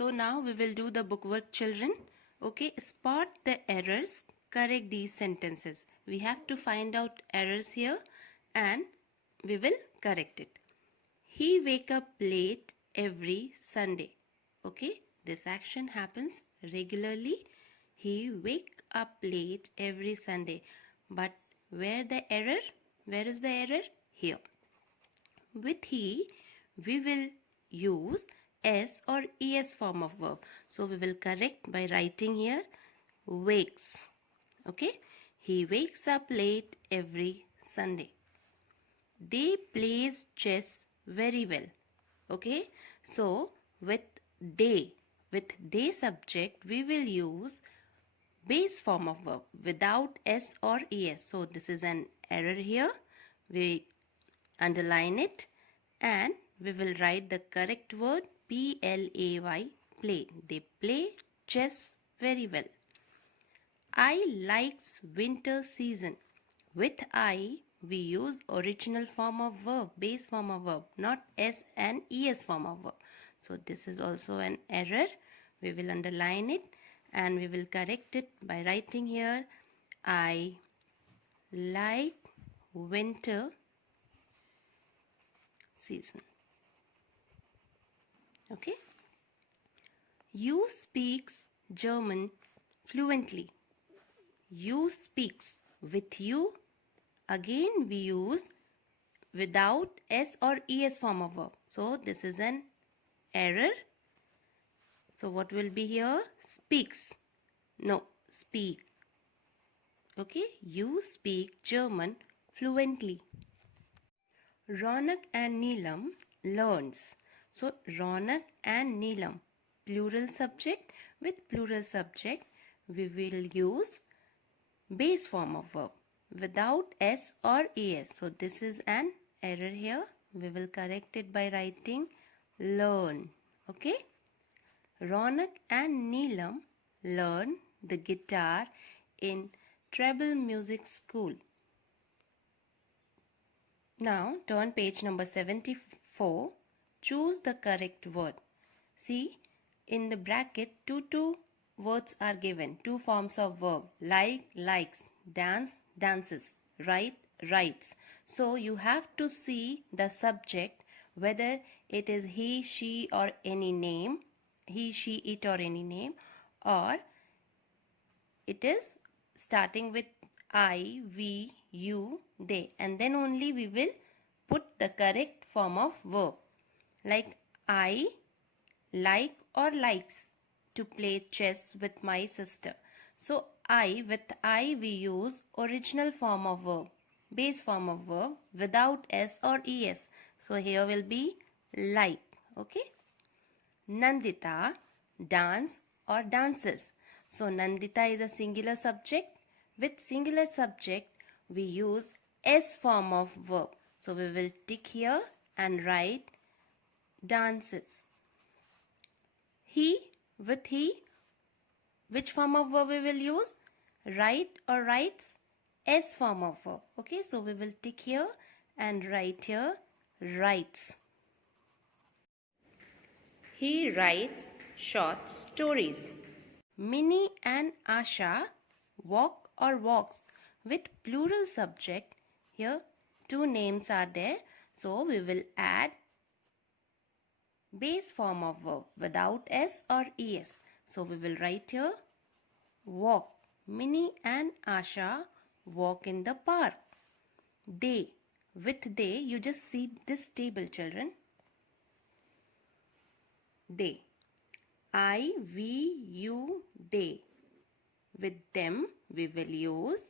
So now we will do the bookwork, children. Okay, spot the errors, correct these sentences. We have to find out errors here and we will correct it. He wake up late every Sunday. Okay, this action happens regularly. He wake up late every Sunday. But where the error? Where is the error? Here. With he, we will use S or ES form of verb. So we will correct by writing here wakes. Okay. He wakes up late every Sunday. They plays chess very well. Okay. So with they subject, we will use base form of verb without S or ES. So this is an error here. We underline it and we will write the correct word play, play. They play chess very well. I likes winter season. With I, we use original form of verb, base form of verb, not S and ES form of verb. So this is also an error. We will underline it and we will correct it by writing here I like winter season. Okay. You speaks German fluently. You speaks. With you, again we use without S or ES form of verb. So this is an error. So what will be here? Speaks. No, speak. Okay. You speak German fluently. Ronak and Neelam learns. So Ronak and Neelam, plural subject. With plural subject, we will use base form of verb without S or ES. So this is an error here. We will correct it by writing learn. Okay. Ronak and Neelam learn the guitar in treble music school. Now turn page number 74. Choose the correct word. See, in the bracket two words are given. Two forms of verb. Like, likes. Dance, dances. Write, writes. So you have to see the subject, whether it is he, she or any name. He, she, it or any name. Or it is starting with I, we, you, they. And then only we will put the correct form of verb. Like I like or likes to play chess with my sister. So with I we use original form of verb, base form of verb without S or ES. So here will be like. Okay. Nandita dance or dances. So Nandita is a singular subject. With singular subject we use S form of verb. So we will tick here and write dances. With he, which form of verb we will use? Write or writes? S form of verb. Okay, so we will tick here and write here writes. He writes short stories. Minnie and Asha walk or walks. With plural subject, here two names are there. So we will add base form of verb without S or ES. So we will write here walk. Minnie and Asha walk in the park. They. With they, you just see this table, children. They. I, we, you, they. With them, we will use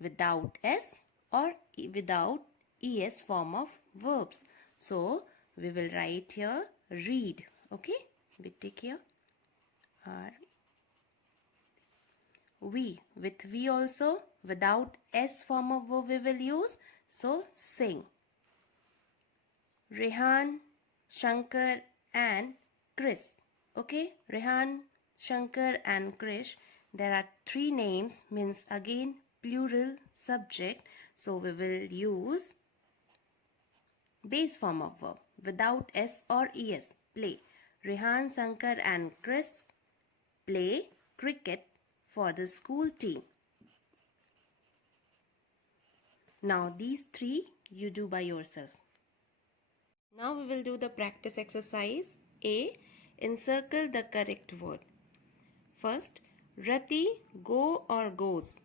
without S or without ES form of verbs. So we will write here read. Okay, we take here R. We. With we also without S form of verb we will use. So sing. Rehan, Shankar and Chris. Okay, Rehan, Shankar and Krish. There are three names, means again plural subject. So we will use base form of verb without S or ES. Play. Rehan, Shankar and Chris play cricket for the school team. Now these three you do by yourself. Now we will do the practice exercise. A. Encircle the correct word. First, Rati go or goes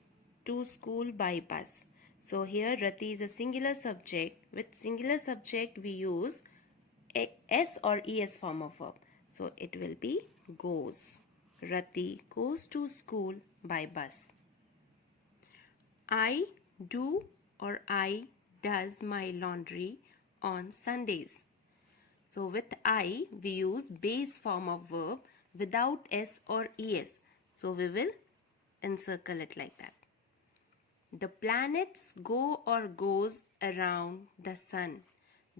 to school by bus. So here Rati is a singular subject. With singular subject we use a S or ES form of verb. So it will be goes. Rati goes to school by bus. I do or I does my laundry on Sundays. So with I we use base form of verb without S or ES. So we will encircle it like that. The planets go or goes around the sun.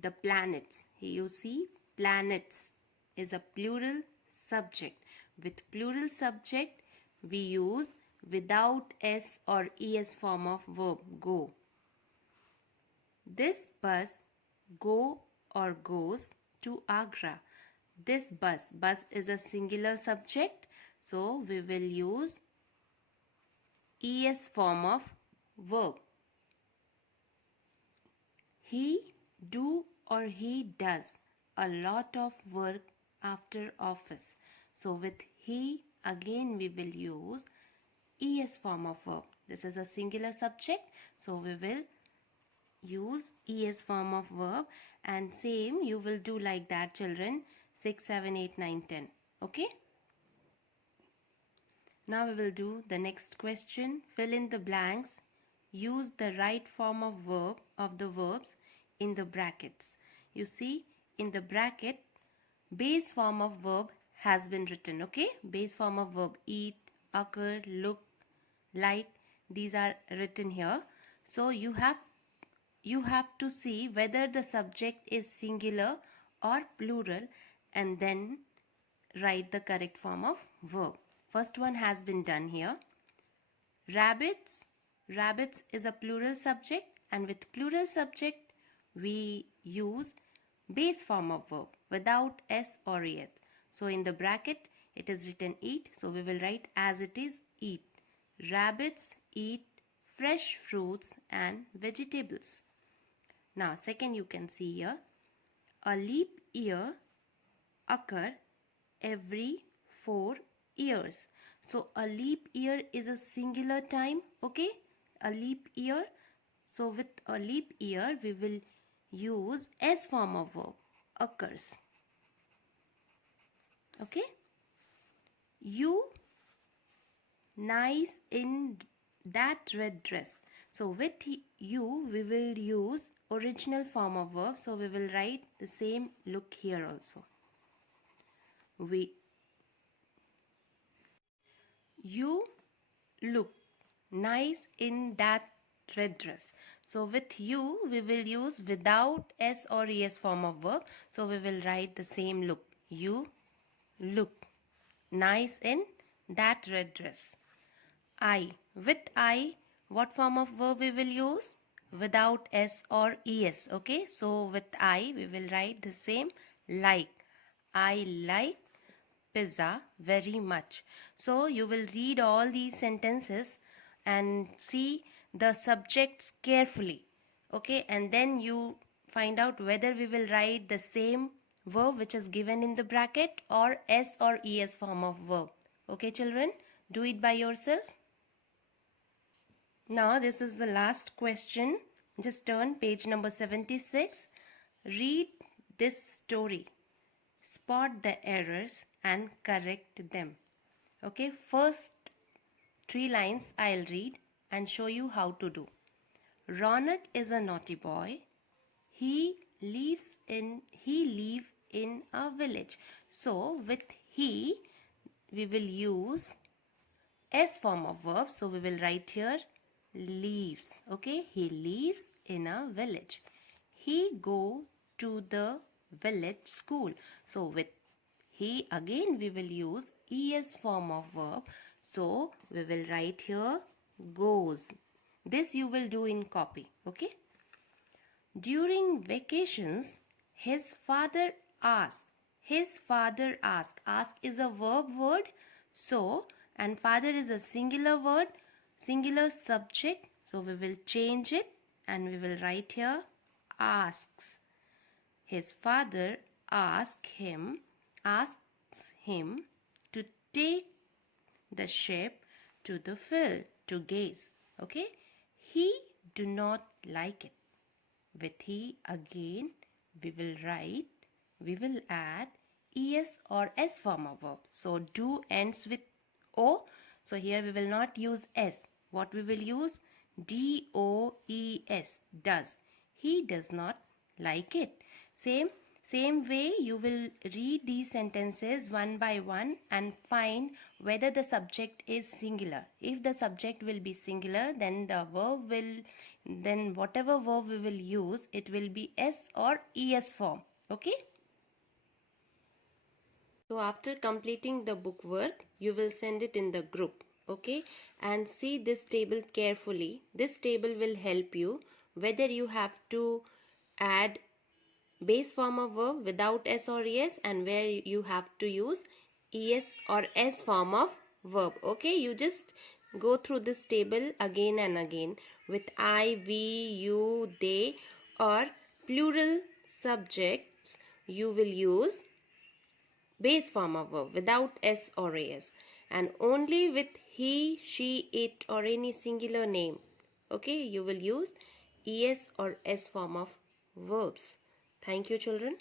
The planets. Here you see planets is a plural subject. With plural subject we use without S or ES form of verb go. This bus go or goes to Agra. This bus is a singular subject, so we will use ES form of verb. He do or he does a lot of work after office. So with he again we will use ES form of verb. This is a singular subject, so we will use ES form of verb, and same you will do like that children 6, 7, 8, 9, 10. Okay. Now we will do the next question. Fill in the blanks. Use the right form of verb of the verbs in the brackets. You see in the bracket base form of verb has been written. Okay. Base form of verb eat, occur, look, like, these are written here. So you have to see whether the subject is singular or plural and then write the correct form of verb. First one has been done here. Rabbits. Rabbits is a plural subject, and with plural subject we use base form of verb without S or ES. So in the bracket it is written eat, so we will write as it is eat. Rabbits eat fresh fruits and vegetables. Now second you can see here, a leap year occur every 4 years. So a leap year is a singular time, okay? A leap year. So with a leap year we will use S form of verb, occurs. Okay? You nice in that red dress. So with you we will use original form of verb, so we will write the same look here also. You look nice in that red dress. So with you we will use without S or ES form of verb, so we will write the same look. You look nice in that red dress. I. With I, what form of verb we will use? Without S or ES. Okay, so with I we will write the same like. I like pizza very much. So you will read all these sentences and see the subjects carefully. Okay, and then you find out whether we will write the same verb which is given in the bracket or S or ES form of verb. Okay children, do it by yourself. Now this is the last question. Just turn page number 76. Read this story. Spot the errors and correct them. Okay, first 3 lines I'll read and show you how to do. Ronak is a naughty boy. He live in a village. So with he we will use S form of verb. So we will write here lives. Okay, he lives in a village. He go to the village school. So with he again we will use ES form of verb. So we will write here goes. This you will do in copy. Okay. During vacations his father asked His father asked. Ask is a verb word. So, and father is a singular word, singular subject. So, we will change it and we will write here asks. His father asks him to take the ship to the field to gaze. Okay? He do not like it. With he again we will add es or s form of verb. So do ends with o. So here we will not use s. What we will use? does. Does. He does not like it. Same way you will read these sentences one by one and find whether the subject is singular. If the subject will be singular, then whatever verb we will use, it will be s or es form. Okay? So after completing the book work, you will send it in the group. Okay? And see this table carefully. This table will help you whether you have to add base form of verb without s or es and where you have to use es or s form of verb. Okay, you just go through this table again and again. With I, we, you, they or plural subjects, you will use base form of verb without s or as, and only with he, she, it or any singular name, okay, you will use es or s form of verbs. Thank you, children.